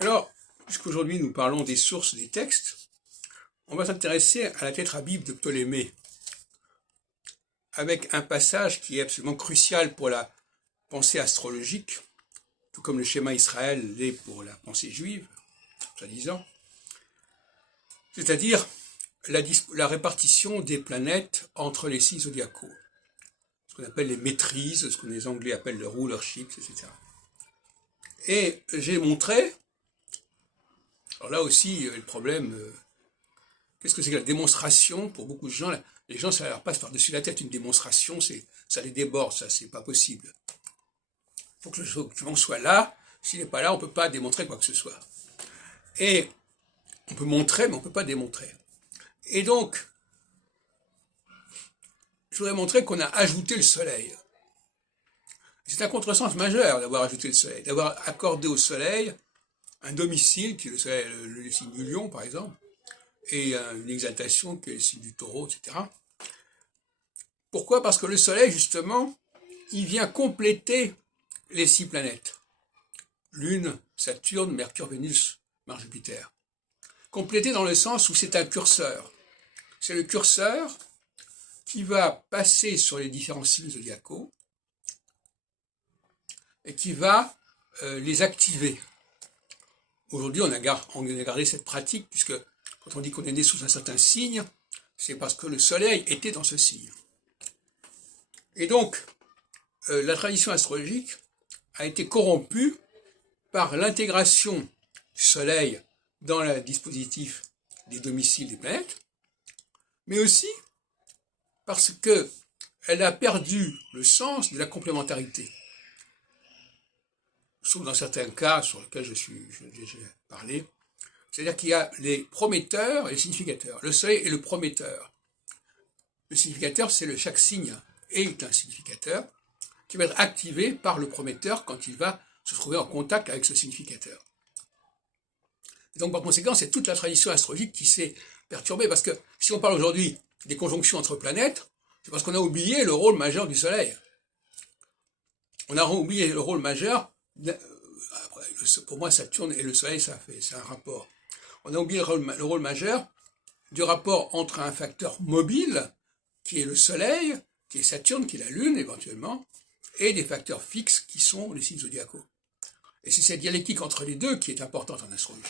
Alors, puisqu'aujourd'hui nous parlons des sources des textes, on va s'intéresser à la tétrabible de Ptolémée, avec un passage qui est absolument crucial pour la pensée astrologique, tout comme le schéma Israël l'est pour la pensée juive, soi-disant, c'est-à-dire la répartition des planètes entre les signes zodiacaux, ce qu'on appelle les maîtrises, ce que les Anglais appellent le rulership, etc. Et j'ai montré, alors là aussi le problème, qu'est-ce que c'est que la démonstration? Pour beaucoup de gens, les gens, ça leur passe par-dessus la tête. Une démonstration, ça les déborde, ça, c'est pas possible. Il faut que le document soit là. S'il n'est pas là, on ne peut pas démontrer quoi que ce soit. Et on peut montrer, mais on ne peut pas démontrer. Et donc, je voudrais montrer qu'on a ajouté le soleil. C'est un contresens majeur d'avoir ajouté le soleil, d'avoir accordé au soleil un domicile, qui est le soleil, le signe du lion, par exemple, et une exaltation, qui est le signe du taureau, etc. Pourquoi? Parce que le soleil, justement, il vient compléter les 6 planètes. Lune, Saturne, Mercure, Vénus, Mars, Jupiter. Compléter dans le sens où c'est un curseur. C'est le curseur qui va passer sur les différents signes zodiacaux et qui va les activer. Aujourd'hui, on a gardé cette pratique, puisque quand on dit qu'on est né sous un certain signe, c'est parce que le soleil était dans ce signe. Et donc, la tradition astrologique a été corrompue par l'intégration du soleil dans le dispositif des domiciles des planètes, mais aussi parce qu'elle a perdu le sens de la complémentarité. Sauf dans certains cas sur lesquels j'ai déjà parlé, c'est-à-dire qu'il y a les prometteurs et les significateurs. Le soleil est le prometteur. Le significateur, c'est chaque signe est un significateur qui va être activé par le prometteur quand il va se trouver en contact avec ce significateur. Et donc, par conséquent, c'est toute la tradition astrologique qui s'est perturbée, parce que si on parle aujourd'hui des conjonctions entre planètes, c'est parce qu'on a oublié le rôle majeur du Soleil. On a oublié le rôle majeur, pour moi Saturne et le Soleil, c'est un rapport. On a oublié le rôle majeur du rapport entre un facteur mobile, qui est le Soleil, qui est Saturne, qui est la Lune éventuellement, et des facteurs fixes qui sont les signes zodiacaux. Et c'est cette dialectique entre les deux qui est importante en astrologie.